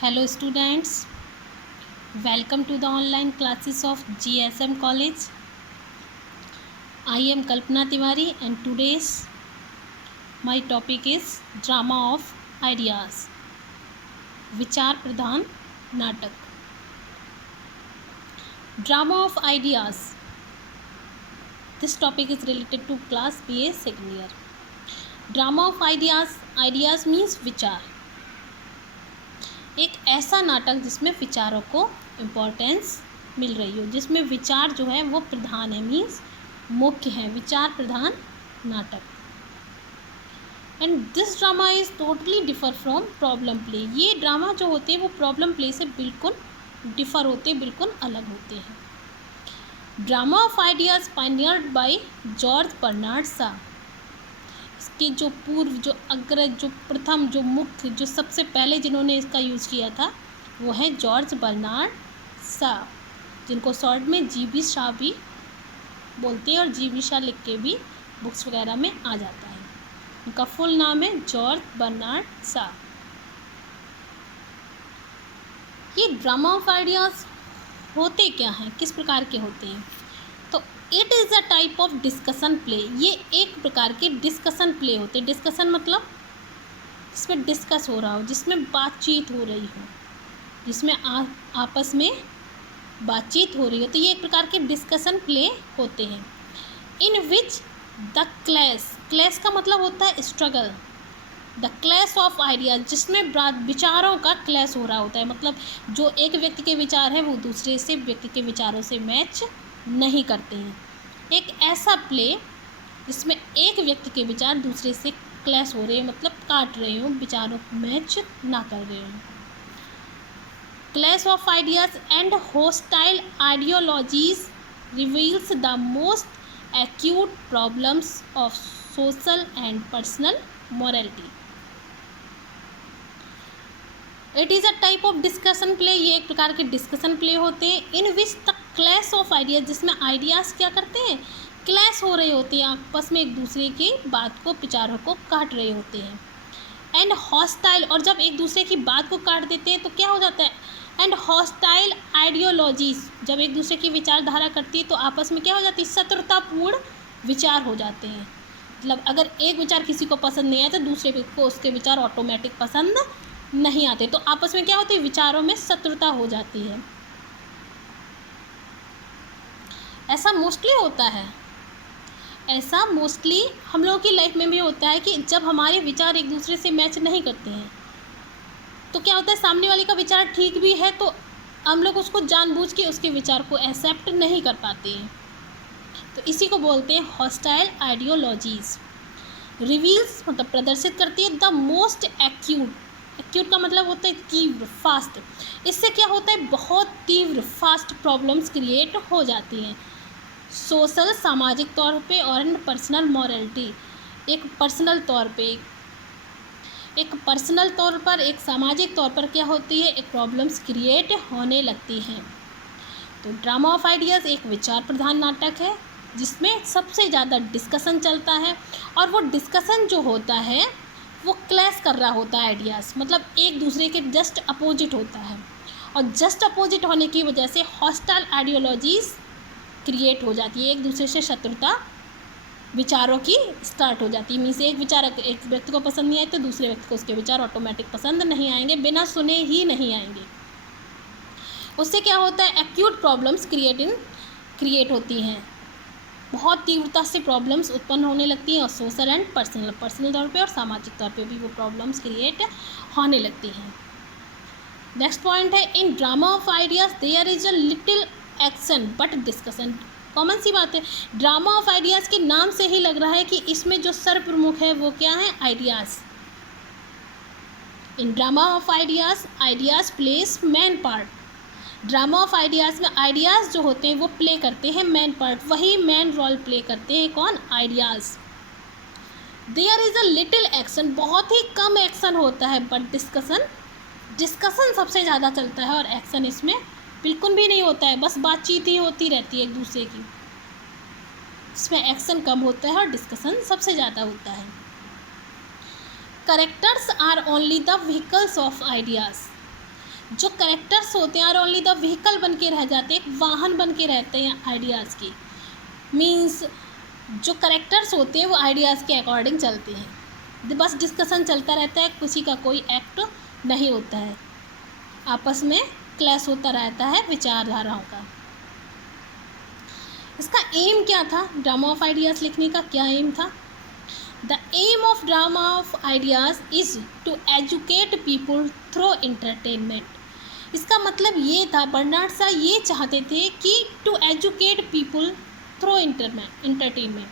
Hello students, welcome to the online classes of GSM College. I am Kalpana Tiwari and today's my topic is Drama of Ideas. विचार प्रधान नाटक. Drama of Ideas. This topic is related to class BA second year. Drama of Ideas means विचार. एक ऐसा नाटक जिसमें विचारों को importance मिल रही हो, जिसमें विचार जो है वो प्रधान है, मीन्स मुख्य है, विचार प्रधान नाटक. And this drama is totally differ from problem play. ये ड्रामा जो होते हैं वो प्रॉब्लम प्ले से बिल्कुल डिफर होते हैं, बिल्कुल अलग होते हैं. Drama of ideas pioneered by George Bernard Shaw. कि जो पूर्व, जो अग्रज, जो प्रथम, जो मुख्य, जो सबसे पहले जिन्होंने इसका यूज़ किया था वो है जॉर्ज बर्नार्ड शॉ, जिनको शॉर्ट में जीबी शॉ भी बोलते हैं और जीबी शॉ लिख के भी बुक्स वगैरह में आ जाता है. उनका फुल नाम है जॉर्ज बर्नार्ड शॉ. ये ड्रामा ऑफ आइडियाज़ होते क्या हैं, किस प्रकार के होते हैं? तो it is a type of discussion play. ये एक प्रकार के डिस्कशन प्ले होते हैं. डिस्कशन मतलब जिसमें डिस्कस हो रहा हो, जिसमें बातचीत हो रही हो, जिसमें आपस में बातचीत हो रही हो, तो ये एक प्रकार के डिस्कशन प्ले होते हैं. इन विच द क्लैश का मतलब होता है struggle. The clash of ideas, जिसमें विचारों का क्लैश हो रहा होता है, मतलब जो एक व्यक्ति के विचार है वो दूसरे से व्यक्ति के विचारों से मैच नहीं करते हैं. एक ऐसा प्ले जिसमें एक व्यक्ति के विचार दूसरे से क्लैश हो रहे हैं, मतलब काट रहे हो, विचारों को मैच ना कर रहे हो. Clash of ideas and hostile ideologies reveals the most acute problems of social and personal morality. It is a type of discussion play. ये एक प्रकार के डिस्कशन प्ले होते हैं. In which the clash of ideas, जिसमें ideas क्या करते हैं, क्लैश हो रहे होते हैं, आपस में एक दूसरे की बात को, विचारों को काट रहे होते हैं. एंड हॉस्टाइल, और जब एक दूसरे की बात को काट देते हैं तो क्या हो जाता है, एंड हॉस्टाइल आइडियोलॉजीज, जब एक दूसरे की विचारधारा करती है तो आपस में क्या हो जाती है, शत्रुतापूर्ण विचार हो जाते हैं. मतलब अगर एक विचार किसी को पसंद नहीं आया तो दूसरे को उसके विचार ऑटोमेटिक पसंद नहीं आते, तो आपस में क्या होती है, विचारों में शत्रुता हो जाती है. ऐसा मोस्टली होता है, ऐसा मोस्टली हम लोगों की लाइफ में भी होता है कि जब हमारे विचार एक दूसरे से मैच नहीं करते हैं तो क्या होता है, सामने वाले का विचार ठीक भी है तो हम लोग उसको जानबूझ के उसके विचार को एक्सेप्ट नहीं कर पाते हैं. तो इसी को बोलते हैं हॉस्टाइल आइडियोलॉजीज. रिवील्स मतलब प्रदर्शित करती है द मोस्ट एक्यूट का मतलब होता है तीव्र, फास्ट. इससे क्या होता है, बहुत तीव्र फास्ट प्रॉब्लम्स क्रिएट हो जाती हैं. सोशल, सामाजिक तौर पे, और पर्सनल मोरालिटी, एक पर्सनल तौर पर, एक सामाजिक तौर पर क्या होती है, एक प्रॉब्लम्स क्रिएट होने लगती हैं. तो ड्रामा ऑफ आइडियाज़ एक विचार प्रधान नाटक है जिसमें सबसे ज़्यादा डिस्कशन चलता है, और वो डिस्कशन जो होता है वो क्लैश कर रहा होता है आइडियाज़, मतलब एक दूसरे के जस्ट अपोजिट होता है, और जस्ट अपोजिट होने की वजह से हॉस्टाइल आइडियोलॉजीज़ क्रिएट हो जाती है. एक दूसरे से शत्रुता विचारों की स्टार्ट हो जाती है. मीन्स एक विचार एक व्यक्ति को पसंद नहीं आए तो दूसरे व्यक्ति को उसके विचार ऑटोमेटिक पसंद नहीं आएंगे, बिना सुने ही नहीं आएंगे. उससे क्या होता है, एक्यूट प्रॉब्लम्स क्रिएट होती हैं, बहुत तीव्रता से प्रॉब्लम्स उत्पन्न होने लगती हैं, और सोशल एंड पर्सनल तौर पे और सामाजिक तौर पे भी वो प्रॉब्लम्स क्रिएट होने लगती हैं. नेक्स्ट पॉइंट है, in drama of ideas there is a little action but discussion. Common सी बात है, ड्रामा ऑफ आइडियाज़ के नाम से ही लग रहा है कि इसमें जो सर्वप्रमुख है वो क्या है, ideas. In drama of ideas plays main part. Drama of ideas में आइडियाज़ जो होते हैं वो प्ले करते हैं मैन पार्ट, वही मैन रोल प्ले करते हैं कौन, ideas. There is a little action, बहुत ही कम एक्शन होता है, बट डिस्कशन सबसे ज़्यादा चलता है, और एक्शन इसमें बिल्कुल भी नहीं होता है, बस बातचीत ही होती रहती है एक दूसरे की. इसमें एक्शन कम होता है और डिस्कशन सबसे ज़्यादा होता है. Characters are only the vehicles of ideas. जो करेक्टर्स होते हैं और ओनली द व्हीकल बन के रह जाते हैं, एक वाहन बन के रहते हैं आइडियाज़ की। मीन्स जो करेक्टर्स होते हैं वो आइडियाज़ के अकॉर्डिंग चलते हैं, बस डिस्कशन चलता रहता है, किसी का कोई एक्ट नहीं होता है, आपस में क्लैश होता रहता है विचारधाराओं का। इसका एम क्या था, ड्रामा ऑफ आइडियाज़ लिखने का क्या एम था? The aim of drama of ideas is to educate people through entertainment. इसका मतलब ये था, बर्नार्ड शॉ ये चाहते थे कि to educate people through entertainment,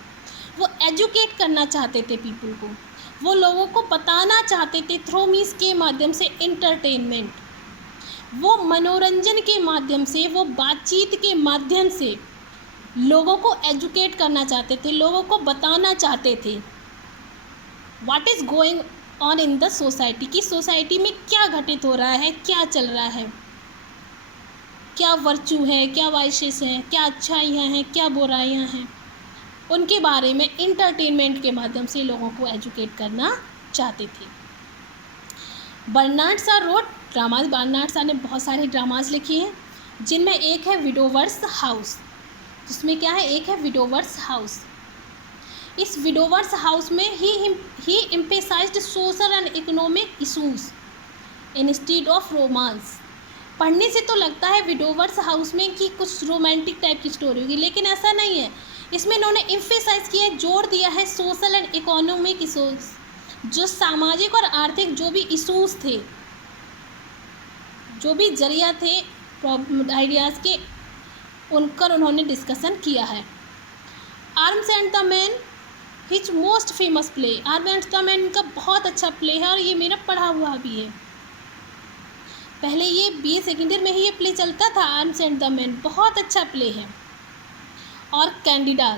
वो एजुकेट करना चाहते थे पीपल को, वो लोगों को बताना चाहते थे थ्रू मीन्स के माध्यम से, एंटरटेनमेंट, वो मनोरंजन के माध्यम से, वो बातचीत के माध्यम से लोगों को एजुकेट करना चाहते थे, लोगों को बताना चाहते थे what is going on in the society, कि सोसाइटी में क्या घटित हो रहा है, क्या चल रहा है, क्या वर्चू है, क्या वाइसेस हैं, क्या अच्छाइयाँ हैं, क्या बुराइयाँ हैं, उनके बारे में इंटरटेनमेंट के माध्यम से लोगों को एजुकेट करना चाहते थे। Bernard Shaw wrote dramas. Bernard Shaw ने बहुत सारे ड्रामाज लिखे हैं, जिनमें एक है विडोवर्स हाउस, जिसमें क्या है, एक है विडोवर्स हाउस। इस विडोवर्स हाउस में ही emphasized social and economic issues instead of romance. पढ़ने से तो लगता है विडोवर्स हाउस में कि कुछ रोमांटिक टाइप की स्टोरी होगी, लेकिन ऐसा नहीं है। इसमें इन्होंने एम्फेसाइज किया है, जोर दिया है सोशल एंड इकोनॉमिक इशूज़, जो सामाजिक और आर्थिक जो भी इशूज़ थे, जो भी जरिया थे आइडियाज़ के, उनका उन्होंने डिस्कशन किया है। Arms and the man his most famous play. Arms and the man का बहुत अच्छा प्ले है और ये मेरा पढ़ा हुआ भी है। पहले ये BA सेकेंड ईयर में ही ये प्ले चलता था, आर्म्स एंड द मैन, बहुत अच्छा प्ले है। और कैंडिडा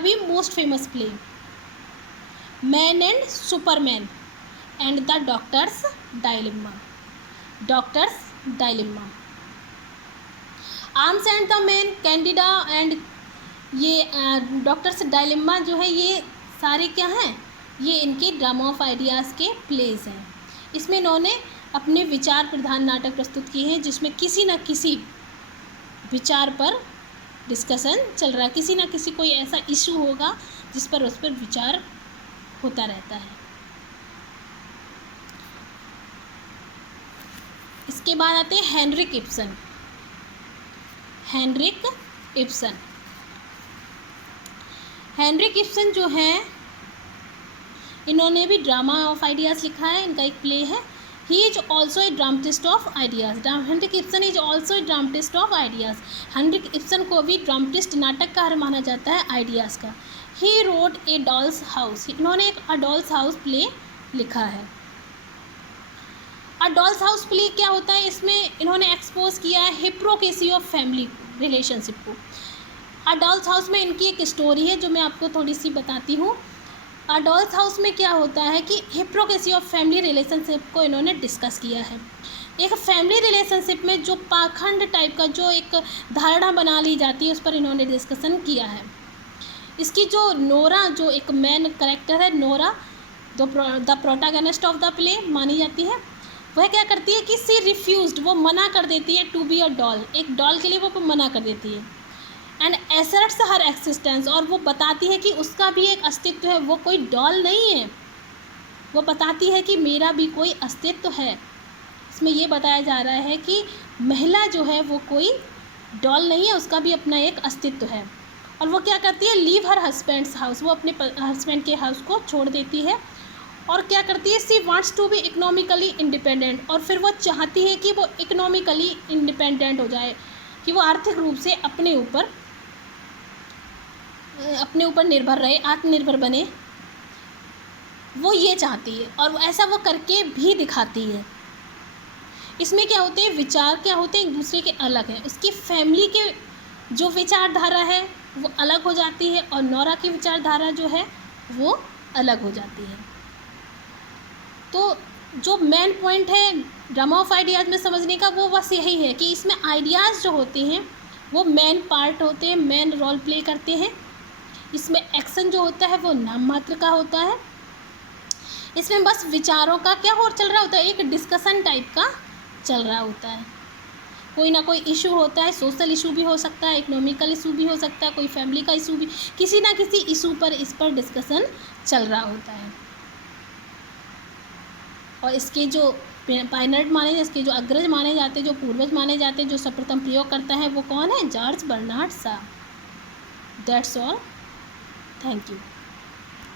भी most famous play. Man and Superman and the doctors dilemma. Arms and the man, Candida and ये डॉक्टर्स डायलेमा जो है, ये सारे क्या हैं, ये इनके ड्रामा ऑफ आइडियाज़ के प्लेस हैं। इसमें इन्होंने अपने विचार प्रधान नाटक प्रस्तुत किए हैं, जिसमें किसी न किसी विचार पर डिस्कशन चल रहा है, किसी न किसी कोई ऐसा इशू होगा जिस पर उस पर विचार होता रहता है। इसके बाद आते हैं हेनरिक इब्सन। हेनरिक इब्सन जो है, इन्होंने भी ड्रामा ऑफ आइडियाज़ लिखा है, इनका एक प्ले है। He is also a dramatist of ideas. Henrik Ibsen is also a dramatist of ideas. Henrik Ibsen को भी ड्रामेटिस्ट, नाटककार माना जाता है आइडियाज़ का। He wrote A Doll's House. इन्होंने एक अ डॉल्स हाउस प्ले लिखा है। अ डॉल्स हाउस प्ले क्या होता है, इसमें इन्होंने एक्सपोज किया है हिप्रोक्रेसी ऑफ फैमिली रिलेशनशिप को। अ डॉल्स हाउस में इनकी एक स्टोरी है जो मैं आपको थोड़ी सी बताती हूँ। अ डॉल्स हाउस में क्या होता है कि हिप्रोक्रेसी ऑफ फैमिली रिलेशनशिप को इन्होंने डिस्कस किया है। एक फैमिली रिलेशनशिप में जो पाखंड टाइप का जो एक धारणा बना ली जाती है, उस पर इन्होंने डिस्कशन किया है। इसकी जो नोरा, जो एक मेन कैरेक्टर है, Nora the protagonist of the play मानी जाती है, वह क्या करती है कि सी रिफ्यूज्ड, वो मना कर देती है टू बी अ डॉल, एक डॉल के लिए वो मना कर देती है। एंड एसर्ट्स हर एक्सिस्टेंस, और वो बताती है कि उसका भी एक अस्तित्व है, वो कोई डॉल नहीं है, वो बताती है कि मेरा भी कोई अस्तित्व है। इसमें ये बताया जा रहा है कि महिला जो है वो कोई डॉल नहीं है, उसका भी अपना एक अस्तित्व है। और वो क्या करती है, लीव हर हस्बैंड्स हाउस, वो अपने हस्बैंड के हाउस को छोड़ देती है। और क्या करती है, she wants to be economically independent, और फिर वो चाहती है कि वो इकोनॉमिकली इंडिपेंडेंट हो जाए, कि वो आर्थिक रूप से अपने ऊपर निर्भर रहे, आत्मनिर्भर बने, वो ये चाहती है और ऐसा वो करके भी दिखाती है। इसमें क्या होते हैं, विचार क्या होते हैं, एक दूसरे के अलग हैं। उसकी फैमिली के जो विचारधारा है वो अलग हो जाती है और नोरा की विचारधारा जो है वो अलग हो जाती है। तो जो मेन पॉइंट है ड्रामा ऑफ आइडियाज़ में समझने का, वो बस यही है कि इसमें आइडियाज़ जो होते हैं वो मेन पार्ट होते हैं, मेन रोल प्ले करते हैं। इसमें एक्शन जो होता है वो नाम मात्र का होता है। इसमें बस विचारों का क्या और चल रहा होता है, एक डिस्कशन टाइप का चल रहा होता है। कोई ना कोई इशू होता है, सोशल इशू भी हो सकता है, इकोनॉमिकल इशू भी हो सकता है, कोई फैमिली का इशू भी, किसी ना किसी इशू पर इस पर डिस्कशन चल रहा होता है। और इसके जो पायनट माने, इसके जो अग्रज माने जाते हैं, जो पूर्वज माने जाते हैं, जो सर्वप्रथम प्रयोग करता है वो कौन है, George Bernard Shaw. That's all, thank you.